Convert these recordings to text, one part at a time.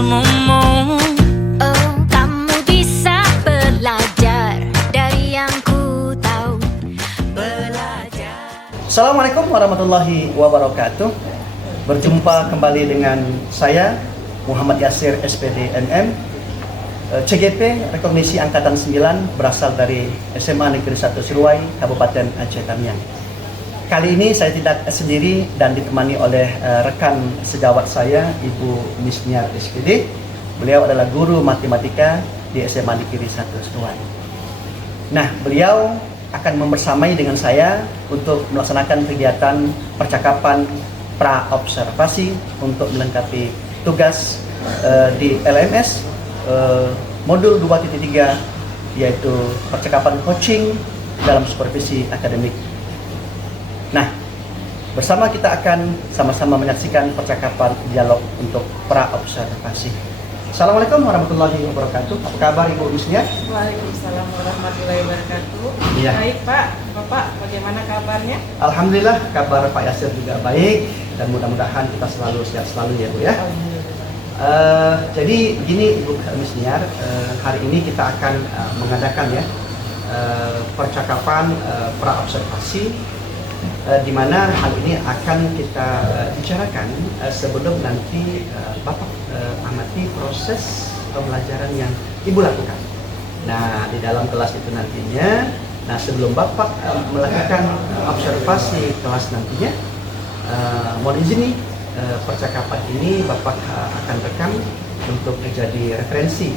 ilmumu. Oh, kamu bisa belajar dari yang ku tahu. Belajar. Assalamualaikum warahmatullahi wabarakatuh. Berjumpa kembali dengan saya Muhammad Yasir SPD MM, CGP Rekognisi Angkatan 9 berasal dari SMA Negeri 1 Seruai, Kabupaten Aceh Tamiang. Kali ini saya tidak sendiri dan ditemani oleh rekan sejawat saya, Ibu Misniar SPD. Beliau adalah guru matematika di SMA Negeri 1 Seruai. Nah, beliau akan membersamai dengan saya untuk melaksanakan kegiatan percakapan pra-observasi untuk melengkapi tugas di LMS modul 2.3, yaitu percakapan coaching dalam supervisi akademik. Nah, bersama kita akan sama-sama menyaksikan percakapan dialog untuk pra-observasi. Assalamualaikum warahmatullahi wabarakatuh. Apa kabar Ibu Misniar? Waalaikumsalam warahmatullahi wabarakatuh. Iya. Baik Pak, Bapak bagaimana kabarnya? Alhamdulillah, kabar Pak Yasir juga baik dan mudah-mudahan kita selalu sehat selalu ya Bu ya. Jadi gini Ibu Misniar, hari ini kita akan mengadakan ya percakapan pra-observasi, di mana hal ini akan kita bicarakan sebelum nanti Bapak amati proses pembelajaran yang Ibu lakukan. Nah, di dalam kelas itu nantinya, sebelum Bapak melakukan observasi kelas nantinya, mohon izin nih, percakapan ini Bapak akan rekam untuk menjadi referensi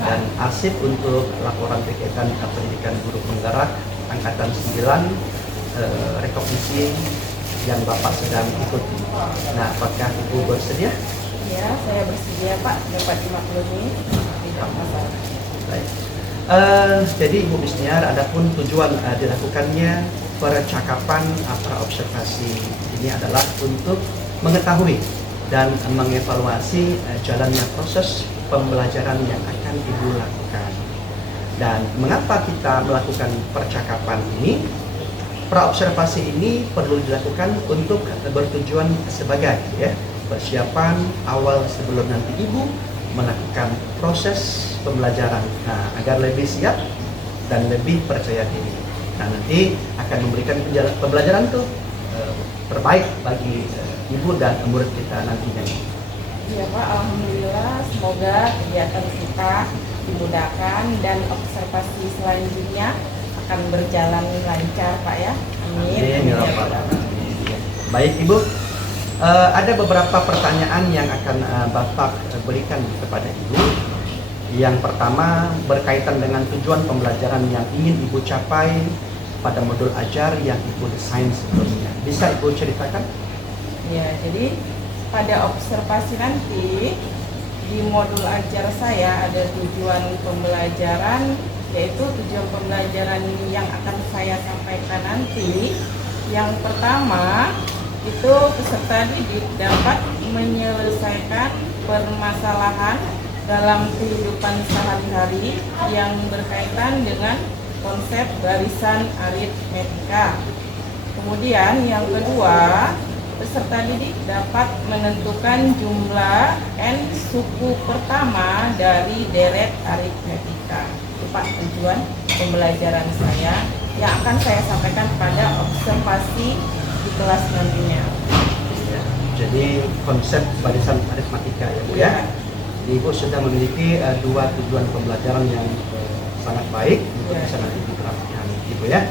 dan arsip untuk laporan kegiatan pendidikan guru penggerak Angkatan 9 rekognisi yang Bapak sedang ikuti. Nah, apakah Ibu bersedia? Ya, saya bersedia Pak, dapat dimaklumi. Tidak masalah. Baik. Jadi Ibu Misniar, adapun tujuan dilakukannya percakapan pra-observasi ini adalah untuk mengetahui dan mengevaluasi jalannya proses pembelajaran yang akan Ibu lakukan. Dan mengapa kita melakukan percakapan ini? Pra-observasi ini perlu dilakukan untuk bertujuan sebagai persiapan awal sebelum nanti Ibu melakukan proses pembelajaran, agar lebih siap dan lebih percaya diri. Nah, nanti akan memberikan pembelajaran tuh terbaik bagi Ibu dan murid kita nantinya. Ya Pak, alhamdulillah, semoga kegiatan kita dimudahkan dan observasi selanjutnya akan berjalan lancar Pak ya. Amin. Ya Rabbal Alamin. Baik Ibu, ada beberapa pertanyaan yang akan Bapak berikan kepada Ibu. Yang pertama berkaitan dengan tujuan pembelajaran yang ingin Ibu capai pada modul ajar yang Ibu desain sebelumnya. Bisa Ibu ceritakan? Ya, jadi pada observasi nanti di modul ajar saya ada tujuan pembelajaran, yaitu tujuan pembelajaran yang akan saya sampaikan nanti. Yang pertama itu peserta didik dapat menyelesaikan permasalahan dalam kehidupan sehari-hari yang berkaitan dengan konsep barisan aritmetika. Kemudian yang kedua, peserta didik dapat menentukan jumlah n suku pertama dari deret aritmetika. Pak, tujuan pembelajaran saya yang akan saya sampaikan pada observasi di kelas nantinya. Ya, jadi konsep barisan aritmatika ya Bu ya. Ibu sudah memiliki dua tujuan pembelajaran yang sangat baik untuk bisa nanti diterapkan Ibu ya.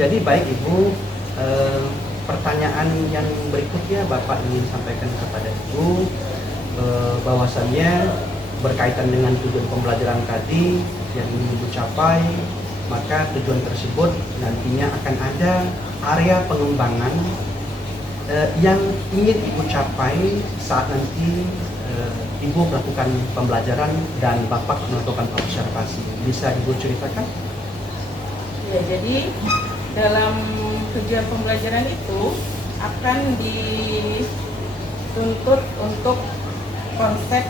Jadi baik Ibu, pertanyaan yang berikutnya Bapak ingin sampaikan kepada Ibu, bahwasannya berkaitan dengan tujuan pembelajaran tadi yang ingin Ibu capai, maka tujuan tersebut nantinya akan ada area pengembangan yang ingin Ibu capai saat nanti Ibu melakukan pembelajaran dan Bapak melakukan observasi. Bisa Ibu ceritakan? Ya, jadi dalam tujuan pembelajaran itu akan dituntut untuk konsep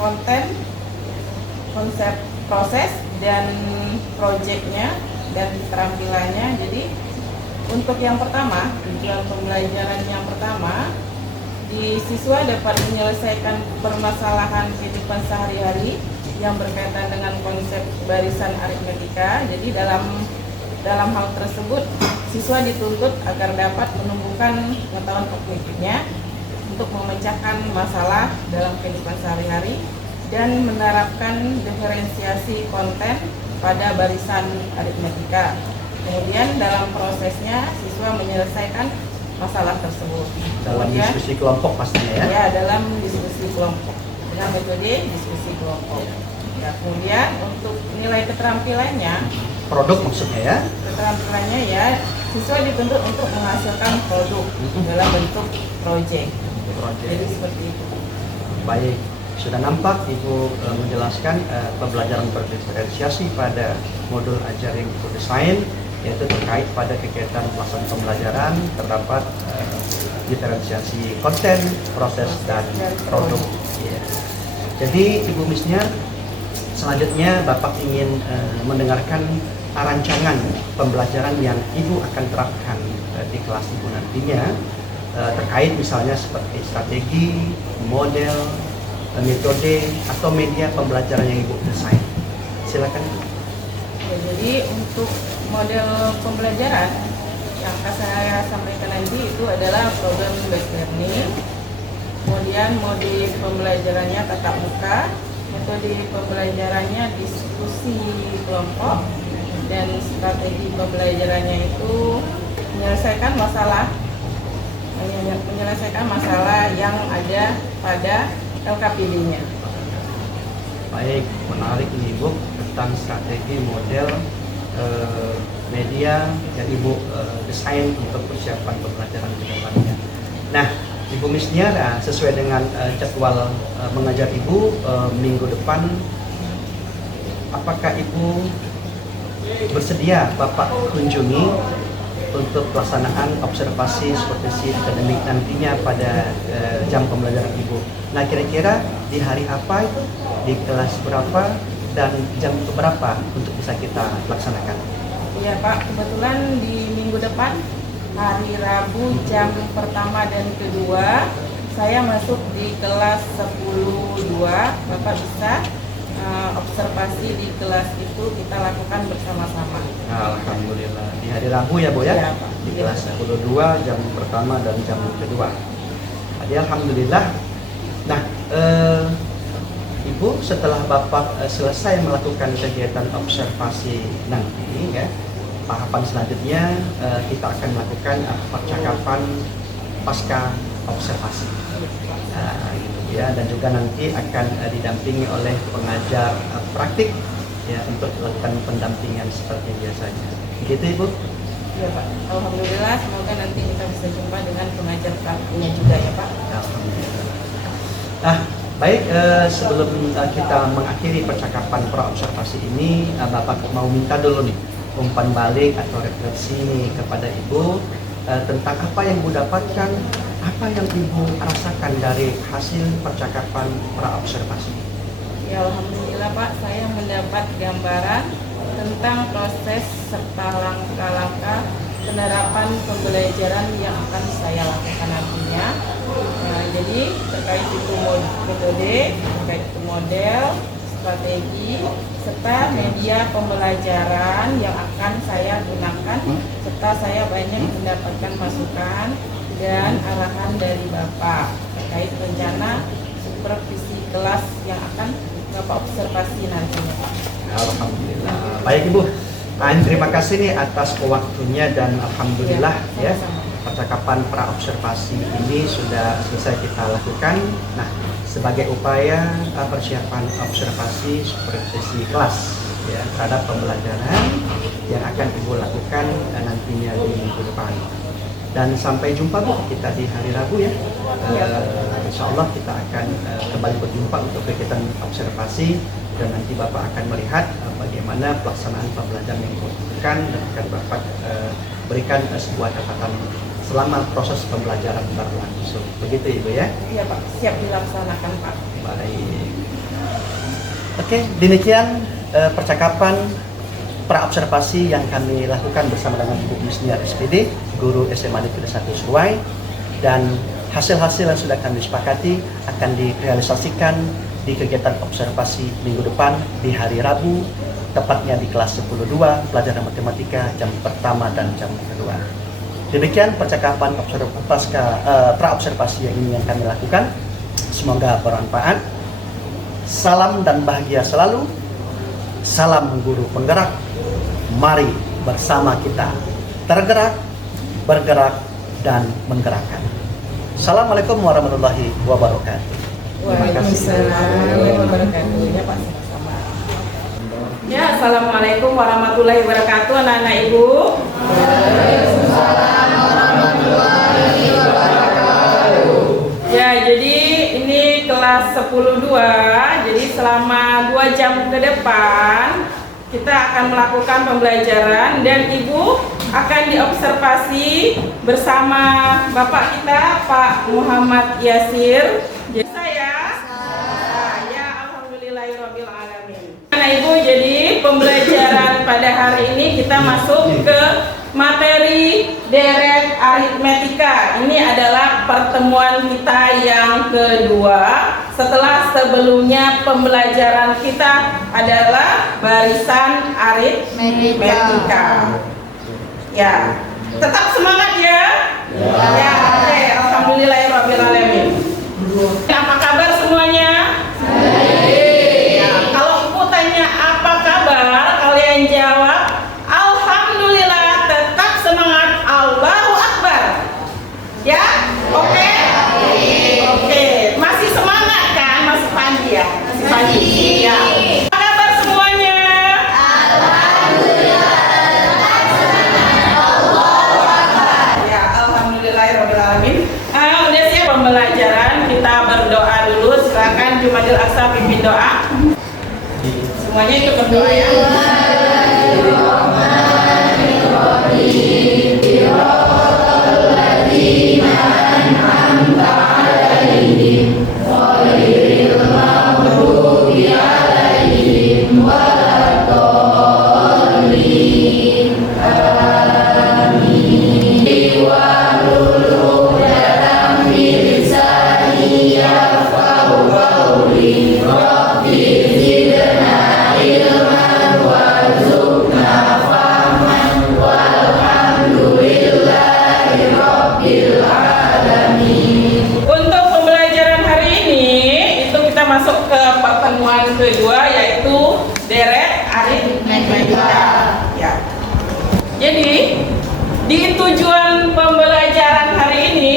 konten, konsep proses dan proyeknya dan keterampilannya. Jadi untuk yang pertama, tujuan pembelajaran yang pertama Siswa dapat menyelesaikan permasalahan kehidupan sehari-hari yang berkaitan dengan konsep barisan aritmetika. Jadi dalam hal tersebut siswa dituntut agar dapat menumbuhkan pengetahuan kognitifnya untuk memecahkan masalah dalam kehidupan sehari-hari dan menerapkan diferensiasi konten pada barisan aritmetika. Kemudian dalam prosesnya siswa menyelesaikan masalah tersebut. Dalam diskusi kelompok pastinya ya? Ya, dalam diskusi kelompok dengan metode diskusi kelompok. Ya, kemudian untuk nilai keterampilannya, Produk maksudnya ya? keterampilannya ya siswa dituntut untuk menghasilkan produk dalam bentuk proyek. Jadi seperti itu. Baik, sudah nampak Ibu menjelaskan pembelajaran berdiferensiasi pada modul ajar yang Ibu desain, yaitu terkait pada kegiatan pelaksanaan pembelajaran terdapat diferensiasi konten, proses, dan produk. Ya. Jadi Ibu Misnya, selanjutnya Bapak ingin mendengarkan rancangan pembelajaran yang Ibu akan terapkan di kelas Ibu nantinya, terkait misalnya seperti strategi, model, metode, atau media pembelajaran yang Ibu desain. Silakan. Ya, jadi untuk model pembelajaran yang akan saya sampaikan nanti itu adalah program based learning, kemudian mode pembelajarannya tatap muka, metode pembelajarannya diskusi kelompok, dan strategi pembelajarannya itu menyelesaikan masalah yang ada pada LKPD-nya. Baik, menarik nih Ibu tentang strategi, model, media yang Ibu desain untuk persiapan pembelajaran ke depannya. Nah, Ibu Misnya, sesuai dengan jadwal mengajar Ibu minggu depan, apakah Ibu bersedia Bapak kunjungi untuk pelaksanaan observasi supervisi akademik nantinya pada jam pembelajaran Ibu? Nah, kira-kira di hari apa itu, di kelas berapa, dan jam berapa untuk bisa kita laksanakan? Iya Pak, kebetulan di minggu depan hari Rabu jam pertama dan kedua saya masuk di kelas 10.2. Bapak bisa observasi di kelas itu kita lakukan bersama-sama. Alhamdulillah, di hari Rabu ya Bu ya? Ya, Pak. Di kelas 10.2 jam pertama dan jam kedua. Jadi alhamdulillah. Nah, Ibu, setelah Bapak selesai melakukan kegiatan observasi nanti ya, tahapan selanjutnya kita akan melakukan percakapan pasca observasi. Nah, gitu ya, dan juga nanti akan didampingi oleh pengajar praktik ya untuk melakukan pendampingan seperti biasanya. Begitu Ibu? Iya Pak. Alhamdulillah, semoga nanti kita bisa jumpa dengan pengajar praktiknya juga ya Pak. Alhamdulillah. Nah, baik, sebelum kita mengakhiri percakapan pra-observasi ini, Bapak mau minta dulu nih umpan balik atau refleksi nih kepada Ibu tentang apa yang Ibu dapatkan, apa yang Ibu rasakan dari hasil percakapan pra-observasi. Ya Alhamdulillah Pak, saya mendapat gambaran tentang proses serta langkah-langkah penerapan pembelajaran yang akan saya lakukan nantinya. Nah, jadi terkait itu metode, terkait itu model, strategi, serta media pembelajaran yang akan saya gunakan, serta saya banyak mendapatkan masukan dan arahan dari Bapak terkait rencana supervisi kelas yang akan Bapak observasi nantinya Pak. Alhamdulillah. Baik Ibu, terima kasih nih atas waktunya dan alhamdulillah ya, percakapan pra-observasi ini sudah selesai kita lakukan. Nah, sebagai upaya persiapan observasi supervisi kelas ya terhadap pembelajaran yang akan Ibu lakukan nantinya di minggu depan. Dan sampai jumpa Bu kita di hari Rabu ya. Insya Allah kita akan kembali berjumpa untuk kegiatan observasi dan nanti Bapak akan melihat bagaimana pelaksanaan pembelajaran yang dilakukan dan akan Bapak berikan sebuah catatan selama proses pembelajaran berlangsung. Begitu Ibu ya? Iya Pak, siap dilaksanakan Pak. Baik. Oke, demikian percakapan pra-observasi yang kami lakukan bersama dengan Ibu Misnya SPD, guru SMA Negeri 1 Suwai, dan hasil-hasil yang sudah kami sepakati akan direalisasikan di kegiatan observasi minggu depan di hari Rabu, tepatnya di kelas 10.2 pelajaran matematika jam pertama dan jam kedua. Demikian percakapan pra-observasi yang kami lakukan. Semoga bermanfaat. Salam dan bahagia selalu. Salam guru penggerak. Mari bersama kita tergerak, bergerak, dan menggerakkan. Assalamualaikum warahmatullahi wabarakatuh. Waalaikumsalam warahmatullahi wabarakatuh. Ya Pak, sama-sama. Ya, assalamualaikum warahmatullahi wabarakatuh, anak-anak ibu. Waalaikumsalam warahmatullahi wabarakatuh. Ya, jadi ini kelas 10.2. Jadi selama 2 jam ke depan kita akan melakukan pembelajaran dan ibu akan diobservasi bersama bapak kita Pak Muhammad Yasir. Jadi saya alhamdulillahirabbil alamin. Nah ibu, jadi pembelajaran pada hari ini kita masuk ke materi deret aritmetika. Ini adalah pertemuan kita yang kedua setelah sebelumnya pembelajaran kita adalah barisan aritmetika. Ya, tetap semangat ya. Ya, oke. Alhamdulillahirabbil alamin. Apa kabar semuanya? Baik. Ya, kalau ibu tanya apa kabar, kalian jawab alhamdulillah, tetap semangat, Allahu Akbar. Ya? Oke? Oke. Masih semangat kan? Masih pagi ya? Masih pagi. Ya. Apa kabar semuanya? Alhamdulillah. Ya, alhamdulillahirabbil alamin. Udah siap pembelajaran, kita berdoa dulu. Silakan Jumadil Aqsa pimpin doa. Semuanya ikut berdoa ya. Untuk pembelajaran hari ini itu kita masuk ke pertemuan kedua, yaitu deret aritmetika. Ya. Jadi di tujuan pembelajaran hari ini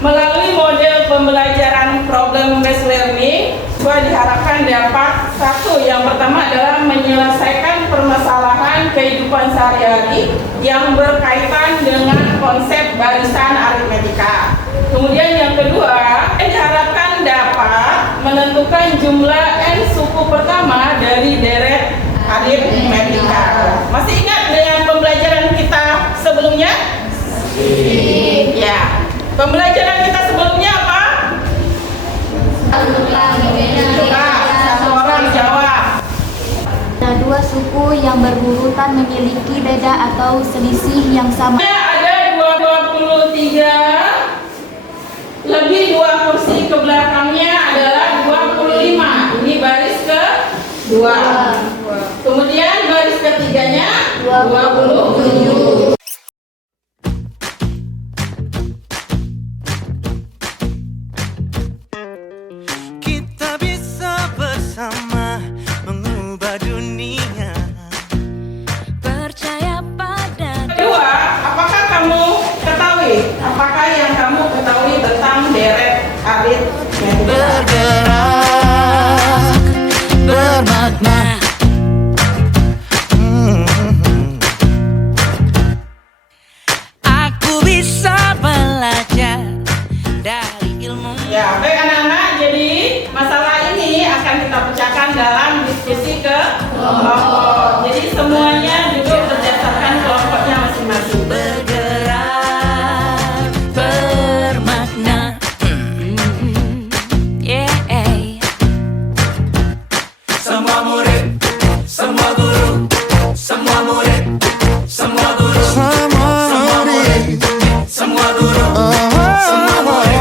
melalui model pembelajaran problem based learning, siswa diharapkan dapat satu, yang pertama adalah menyelesaikan permasalahan kehidupan sehari-hari yang berkaitan dengan konsep barisan aritmetika. Kemudian yang kedua, diharapkan dapat menentukan jumlah n suku pertama dari deret aritmetika. Masih ingat dengan pembelajaran kita sebelumnya? Ya. Pembelajaran kita sebelumnya apa? Coba satu orang jawab. Ada 2 suku yang berurutan memiliki beda atau selisih yang sama. Ada 23 lebih 2 kursi ke belakangnya adalah 25. Ini baris ke 2. Kemudian baris ketiganya 27. Kita bisa bersama mengubah dunia. Percaya pada Kedua, apakah kamu ketahui? Apakah yang kamu ketahui tentang deret aritmetika? Bergerak, bermakna. Aku bisa belajar dari ilmu. Ya, baik anak-anak, jadi masalah ini akan kita pecahkan dalam diskusi ke kelompok. Jadi semuanya duduk berdasarkan kelompoknya masing-masing. Bergerak, bermakna. yeah. Semua murid, semua guru, semua murid, semua guru, semua murid, semua guru, semua murid.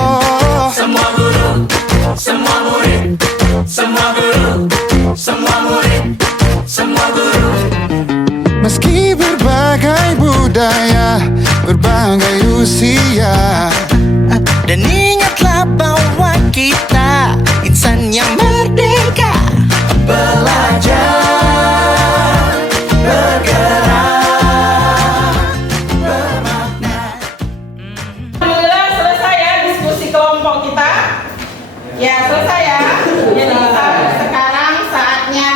Ya, selesai ya. Jadi sekarang saatnya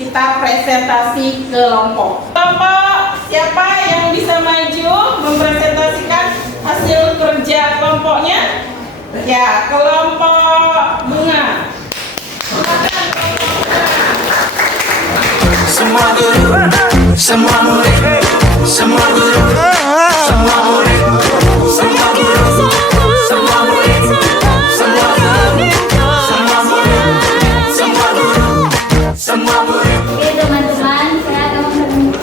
kita presentasi kelompok. Kelompok siapa yang bisa maju mempresentasikan hasil kerja kelompoknya? Ya, kelompok bunga. Silakan kelompok bunga. Semua guru, semua murid, semua guru, semua murid, semua guru, semua murid, semua guru, semua murid, semua guru, semua murid. Oke teman-teman, saya akan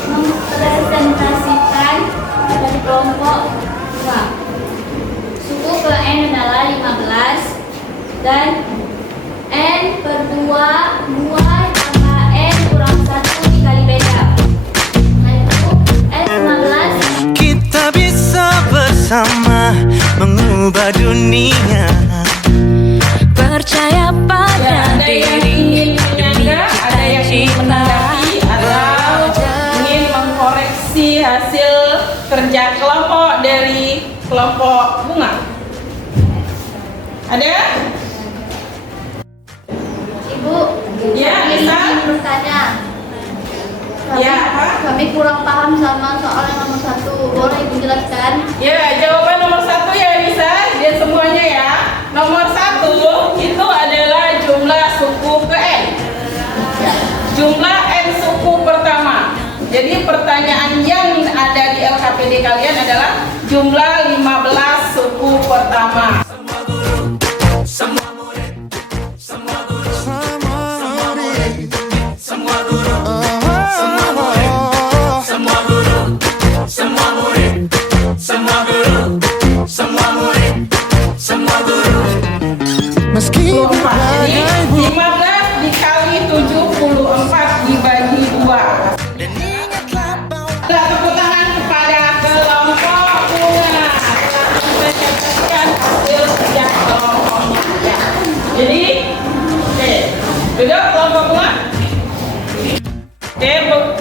mempresentasikan dari kelompok 2. Suku ke N adalah 15 dan N per 2 tambah N kurang 1 dikali beda. Nah itu N 15. Kita bisa bersama mengubah dunia. Percaya pada Ada yang diri ingin demi menyangga, ada yang ingin cita-cita. menanggapi atau ingin mengkoreksi hasil kerja kelompok dari kelompok bunga. Ada? Ibu, Ya, kami bisa. ingin bertanya. Ya, apa? Kami kurang paham sama soal yang nomor 1. Boleh Ibu jelaskan? Ya, jawaban nomor 1 ya bisa, dia semuanya ya. Nomor 1 itu adalah jumlah suku ke N. Jumlah N suku pertama. Jadi pertanyaan yang ada di LKPD kalian adalah jumlah 15 suku pertama. Semua murid, semua guru, semua murid, semua guru, semua murid, semua guru, semua murid, semua guru, semua murid, semua guru. Meski 24. Jadi 15 dikali 74 dibagi 2. dan ingatlah bahwa Tepuk tangan kepada kelompok bunga telah mempresentasikan hasil kerja kelompoknya. Ya. Jadi, oke, duduk kelompok bunga. Oke,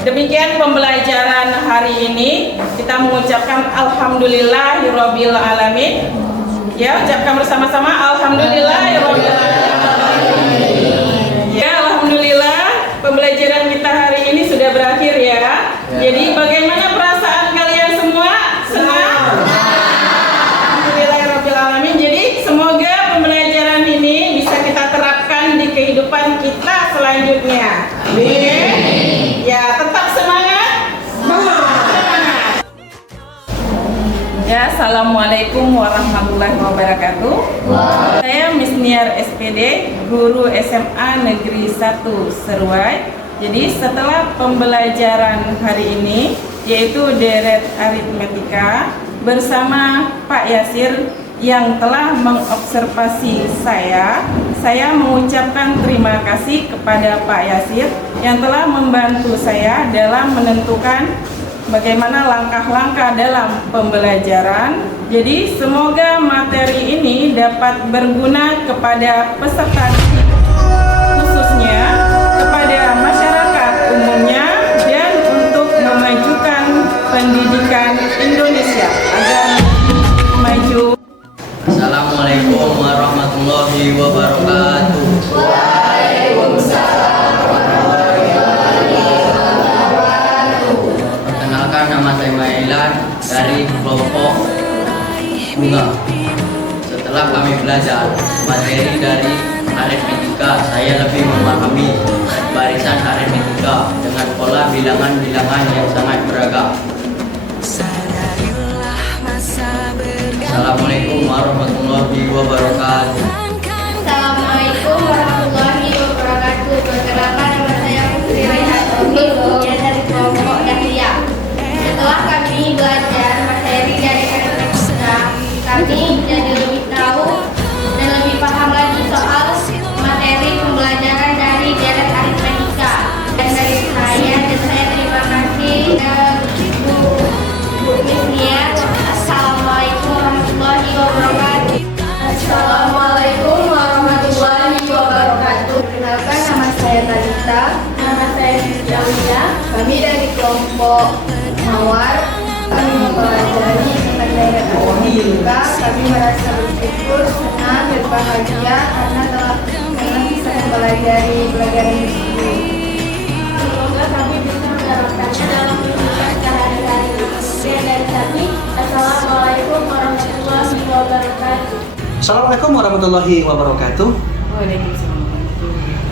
demikian pembelajaran hari ini. Kita mengucapkan alhamdulillahirabbil alamin. Ya, ucapkan bersama-sama alhamdulillahirabbil alamin. Ya, alhamdulillah pembelajaran kita hari ini sudah berakhir ya. Jadi bagaimana perasaan kalian semua? Senang? Alhamdulillahirabbil alamin. Jadi semoga pembelajaran ini bisa kita terapkan di kehidupan kita selanjutnya. Amin. Ya, tetap semangat. Semangat. Ya, assalamualaikum warahmatullahi wabarakatuh. Saya Miss Niar SPD, guru SMA Negeri 1 Seruai. Jadi setelah pembelajaran hari ini, yaitu deret aritmetika bersama Pak Yasir yang telah mengobservasi saya mengucapkan terima kasih kepada Pak Yasir yang telah membantu saya dalam menentukan bagaimana langkah-langkah dalam pembelajaran. Jadi semoga materi ini dapat berguna kepada peserta didik, khususnya kepada masyarakat umumnya dan untuk memajukan pendidikan Indonesia agar maju. Assalamualaikum warahmatullahi wabarakatuh. Perkenalkan, nama saya Mailan dari kelompok bunga. Setelah kami belajar materi dari aritmetika, saya lebih memahami barisan aritmetika dengan pola bilangan-bilangan yang sangat beragam. Assalamualaikum warahmatullahi wabarakatuh. Assalamualaikum warahmatullahi wabarakatuh. Perkenalkan, nama saya Putri Raihatoli, bagian dari kelompok Dahlia. Setelah kami belajar materi dari aritmetika, kami jadi lebih tahu dan lebih paham lagi soal materi pembelajaran dari deret aritmetika. Dan dari saya terima kasih Bu Miss Nia. Assalamualaikum warahmatullahi wabarakatuh. Assalamualaikum warahmatullahi wabarakatuh. Perkenalkan, nama saya Talita. Nama saya Julia. Kami dari kelompok Mawar. Kami mempelajari tentang deret aritmetika. Kami merasa bersyukur, senang, dan bahagia karena bisa mempelajari pelajaran di sini. Semoga kami bisa menerapkannya dalam kehidupan sehari-hari. Sekian dari kami. Assalamualaikum warahmatullahi wabarakatuh. Assalamualaikum warahmatullahi wabarakatuh. Waalaikumsalam.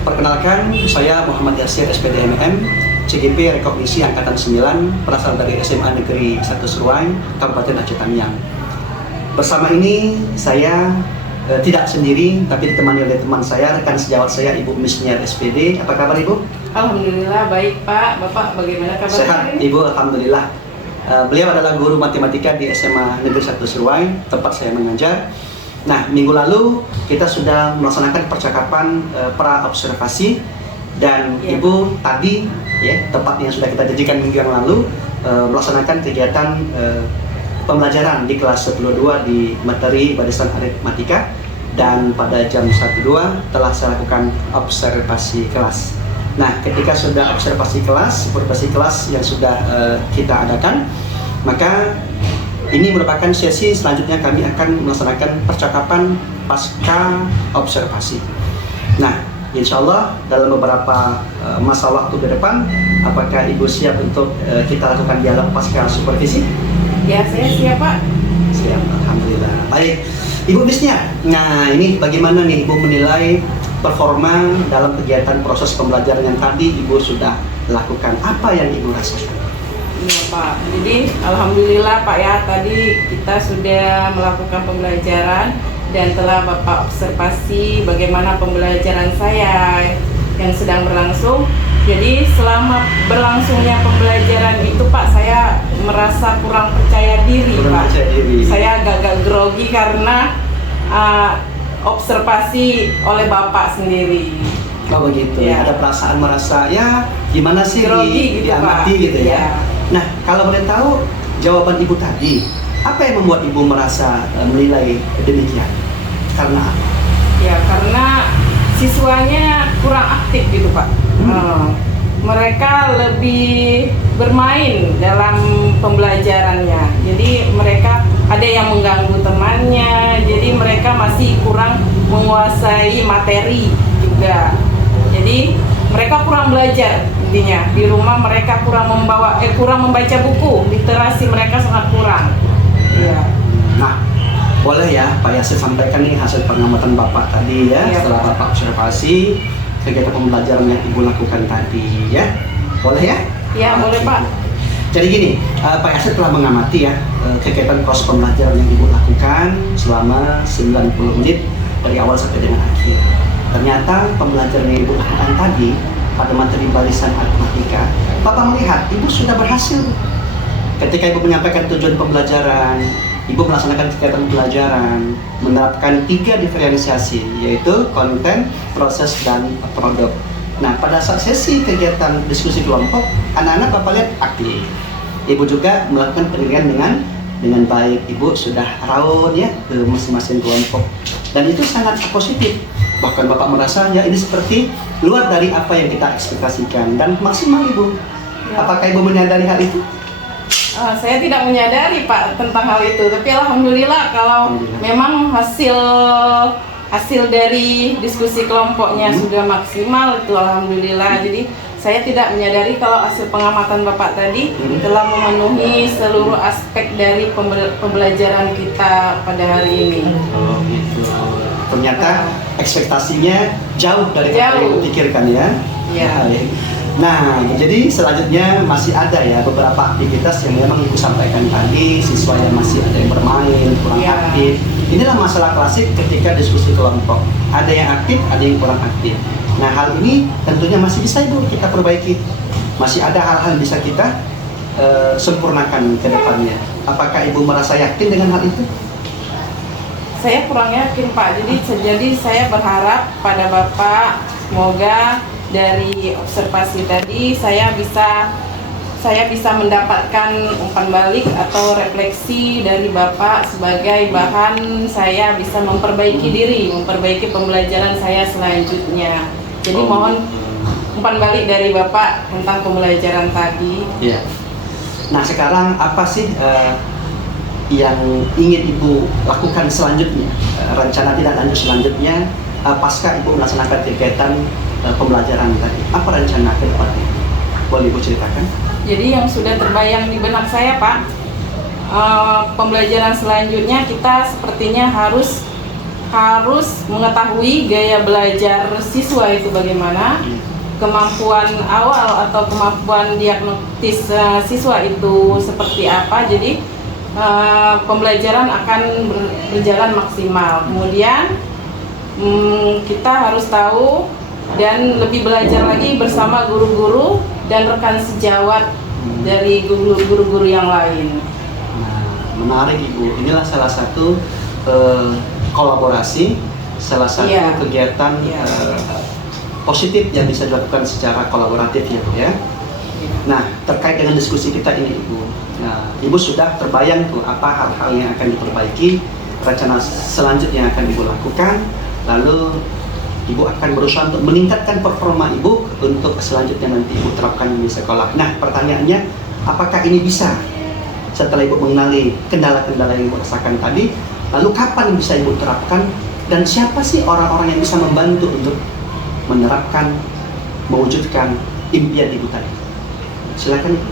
Perkenalkan, saya Muhammad Yasir SPD MM, CGP Rekognisi Angkatan 9, berasal dari SMA Negeri 1 Seruai, Kabupaten Aceh Tamiang. Bersama ini saya tidak sendiri, tapi ditemani oleh teman saya, rekan sejawat saya, Ibu Misniar SPD. Apa kabar Ibu? Alhamdulillah baik Pak. Bapak bagaimana kabar? Sehat Ibu, Alhamdulillah. Beliau adalah guru matematika di SMA Negeri 1 Seruai, tempat saya mengajar. Nah, minggu lalu kita sudah melaksanakan percakapan pra-observasi dan Ya. Ibu tadi, ya, tepatnya sudah kita janjikan minggu yang lalu, melaksanakan kegiatan pembelajaran di kelas 10-2 di materi barisan aritmatika, dan pada jam 1-2 telah saya lakukan observasi kelas. Nah, ketika sudah observasi kelas yang sudah kita adakan, maka ini merupakan sesi selanjutnya kami akan melaksanakan percakapan pasca observasi. Nah, insya Allah dalam beberapa masa waktu ke depan, apakah Ibu siap untuk kita lakukan dialog pasca supervisi? Ya, saya siap Pak. Siap, Alhamdulillah. Baik, Ibu Misnia. Nah, ini bagaimana nih Ibu menilai performa dalam kegiatan proses pembelajaran yang tadi Ibu sudah lakukan? Apa yang Ibu rasakan? Iya Pak, jadi Alhamdulillah Pak ya, tadi kita sudah melakukan pembelajaran dan telah Bapak observasi bagaimana pembelajaran saya yang sedang berlangsung. Jadi selama berlangsungnya pembelajaran itu Pak, saya merasa kurang percaya diri Kurang Pak. percaya diri. Saya agak grogi karena observasi oleh Bapak sendiri. Oh begitu, Ya. ada perasaan merasa ya gimana sih Grogi gitu, diamati Pak. gitu ya. Ya. Nah, kalau boleh tahu jawaban Ibu tadi, apa yang membuat Ibu merasa menilai demikian? Karena apa? Ya, karena siswanya kurang aktif gitu Pak. Mereka lebih bermain dalam pembelajarannya. Jadi mereka ada yang mengganggu temannya. Jadi mereka masih kurang menguasai materi juga. Jadi mereka kurang belajar intinya. Di rumah mereka kurang membaca buku. Literasi mereka sangat kurang. Iya. Nah, boleh ya Pak Yasir sampaikan nih hasil pengamatan Bapak tadi ya, Iya, setelah Pak. Bapak observasi kegiatan pembelajaran yang Ibu lakukan tadi ya. Boleh ya? Ya, boleh, Oke. Pak. Jadi gini, Pak Yasir telah mengamati ya kegiatan proses pembelajaran yang Ibu lakukan selama 90 menit dari awal sampai dengan akhir. Ternyata pembelajaran yang Ibu lakukan tadi pada materi barisan aritmatika, Bapak melihat Ibu sudah berhasil. Ketika Ibu menyampaikan tujuan pembelajaran, Ibu melaksanakan kegiatan pembelajaran, menerapkan 3 diferensiasi, yaitu konten, proses, dan produk. Nah, pada saat sesi kegiatan diskusi kelompok, anak-anak Bapak lihat aktif. Ibu juga melakukan penilaian dengan baik. Ibu sudah raut ya ke masing-masing kelompok, dan itu sangat positif. Bahkan Bapak merasa ya ini seperti luar dari apa yang kita ekspektasikan dan maksimal Ibu. Ya. Apakah Ibu menyadari hal itu? Saya tidak menyadari Pak tentang hal itu, tapi alhamdulillah kalau Alhamdulillah. memang hasil dari diskusi kelompoknya sudah maksimal itu alhamdulillah. Jadi saya tidak menyadari kalau hasil pengamatan Bapak tadi telah memenuhi seluruh aspek dari pembelajaran kita pada hari ini. Oh gitu. Ternyata ekspektasinya jauh dari apa yang Jauh. Ibu pikirkan ya. Ya. Baik. Nah, jadi selanjutnya masih ada ya beberapa aktivitas yang memang Ibu sampaikan tadi, siswa yang masih ada yang bermain, kurang Ya. aktif. Inilah masalah klasik ketika diskusi kelompok. Ada yang aktif, ada yang kurang aktif. Nah, hal ini tentunya masih bisa Ibu kita perbaiki. Masih ada hal-hal yang bisa kita sempurnakan ke depannya. Apakah Ibu merasa yakin dengan hal itu? Saya kurang yakin Pak, jadi saya berharap pada Bapak semoga dari observasi tadi saya bisa mendapatkan umpan balik atau refleksi dari Bapak sebagai bahan saya bisa memperbaiki diri, memperbaiki pembelajaran saya selanjutnya. Jadi mohon umpan balik dari Bapak tentang pembelajaran tadi. Iya. Nah, sekarang apa sih yang ingin Ibu lakukan selanjutnya, rencana tidak lanjut selanjutnya pasca Ibu melaksanakan kegiatan pembelajaran tadi? Apa rencana ke depannya? Boleh Ibu ceritakan? Jadi yang sudah terbayang di benak saya, Pak, pembelajaran selanjutnya kita sepertinya harus mengetahui gaya belajar siswa itu bagaimana, kemampuan awal atau kemampuan diagnosis siswa itu seperti apa. Jadi pembelajaran akan berjalan maksimal. Kemudian kita harus tahu dan lebih belajar lagi bersama guru-guru dan rekan sejawat dari guru-guru yang lain. Nah, menarik Ibu. Inilah salah satu kolaborasi, salah satu kegiatan positif yang bisa dilakukan secara kolaboratif ya Bu ya. Nah, terkait dengan diskusi kita ini Ibu, nah, Ibu sudah terbayang tuh apa hal-hal yang akan diperbaiki, rencana selanjutnya yang akan Ibu lakukan, lalu Ibu akan berusaha untuk meningkatkan performa Ibu untuk selanjutnya nanti Ibu terapkan di sekolah. Nah, pertanyaannya, apakah ini bisa setelah Ibu mengenali kendala-kendala yang Ibu rasakan tadi, lalu kapan bisa Ibu terapkan, dan siapa sih orang-orang yang bisa membantu untuk menerapkan, mewujudkan impian Ibu tadi? Silakan Ibu.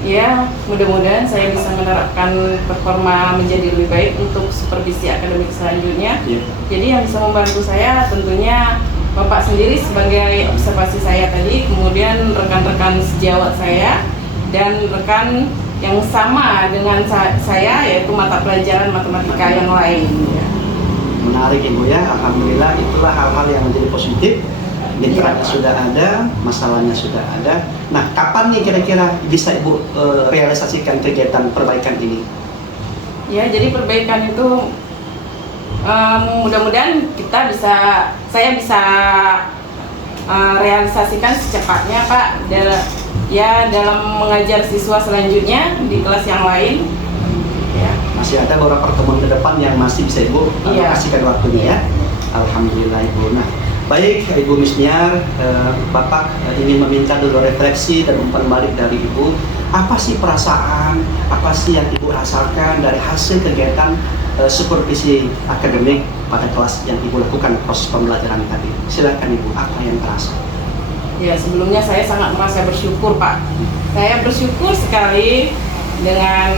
Ya, mudah-mudahan saya bisa menerapkan performa menjadi lebih baik untuk supervisi akademik selanjutnya. Jadi yang bisa membantu saya tentunya Bapak sendiri sebagai observasi saya tadi, kemudian rekan-rekan sejawat saya, dan rekan yang sama dengan saya, yaitu mata pelajaran matematika yang lain. Menarik Ibu ya, alhamdulillah itulah hal-hal yang menjadi positif. Mitranya sudah ada, masalahnya sudah ada. Nah, kapan nih kira-kira bisa Ibu realisasikan kegiatan perbaikan ini? Ya, jadi perbaikan itu mudah-mudahan saya bisa realisasikan secepatnya Pak, dalam mengajar siswa selanjutnya di kelas yang lain. Ya. Masih ada beberapa pertemuan ke depan yang masih bisa Ibu kasihkan waktunya ya. Alhamdulillah Ibu. Nah, baik Ibu Misniar, Bapak ingin meminta dulu refleksi dan umpan balik dari Ibu. Apa sih perasaan, apa sih yang Ibu rasakan dari hasil kegiatan supervisi akademik pada kelas yang Ibu lakukan proses pembelajaran tadi? Silakan Ibu, apa yang terasa? Ya, sebelumnya saya sangat merasa bersyukur Pak. Saya bersyukur sekali dengan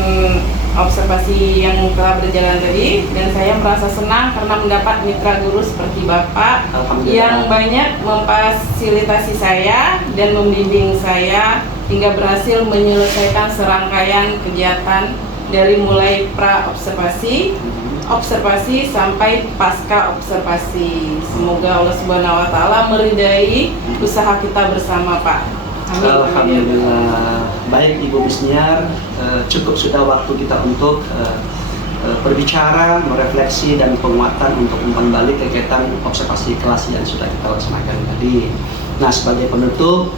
observasi yang telah berjalan tadi, dan saya merasa senang karena mendapat mitra guru seperti Bapak yang banyak memfasilitasi saya dan membimbing saya hingga berhasil menyelesaikan serangkaian kegiatan dari mulai pra-observasi, observasi sampai pasca observasi. Semoga Allah Subhanahu wa taala meridai usaha kita bersama Pak. Amin. Alhamdulillah. Baik Ibu Misniar, cukup sudah waktu kita untuk berbicara, merefleksi dan penguatan untuk umpan balik kegiatan observasi kelas yang sudah kita laksanakan tadi. Nah, sebagai penutup,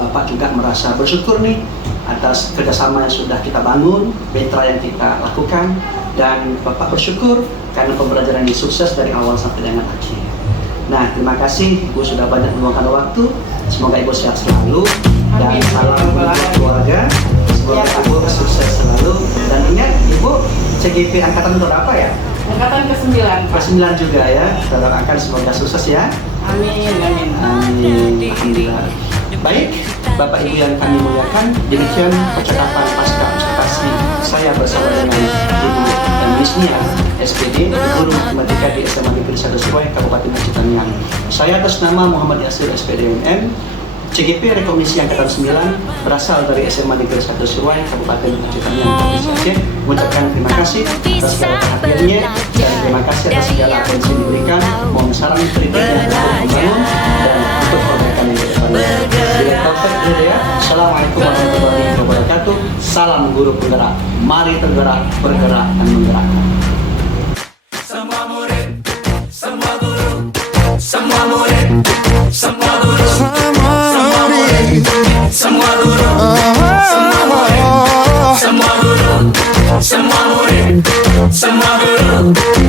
Bapak juga merasa bersyukur nih atas kerjasama yang sudah kita bangun, mitra yang kita lakukan, dan Bapak bersyukur karena pembelajaran ini sukses dari awal sampai dengan akhir. Nah, terima kasih Ibu sudah banyak meluangkan waktu. Semoga Ibu sehat selalu dan salam untuk keluarga. Semoga Ibu sukses selalu, dan ingat Ibu CGP angkatan berapa ya? Angkatan ke-9 Pak. Ke-9 juga ya. Kita doakan semoga sukses ya. Amin, amin. Amin. Alhamdulillah. Baik, Bapak Ibu yang kami muliakan, demikian percakapan pasca observasi saya bersama dengan Ibu Misniar SPD, guru matematika di SMA Negeri 1 Seruai, Kabupaten Citanjang. Saya atas nama Muhammad Yasir SPD MM, CGP Rekomendasi Angkatan 9, berasal dari SMA Negeri 1 Seruai, Kabupaten Citanjang, Provinsi Aceh, mengucapkan terima kasih atas segala perhatiannya dan terima kasih atas segala atensi yang diberikan. Mohon saran kritiknya untuk membangun dan untuk perbaikan yang kedepannya. Bila taufik hidayah. Assalamualaikum warahmatullahi wabarakatuh. Salam guru penggerak. Mari tergerak, bergerak dan menggerakkan. Semua murid, semua guru, semua murid, semua guru, semua murid, semua guru, semua murid, semua guru, semua murid, semua guru.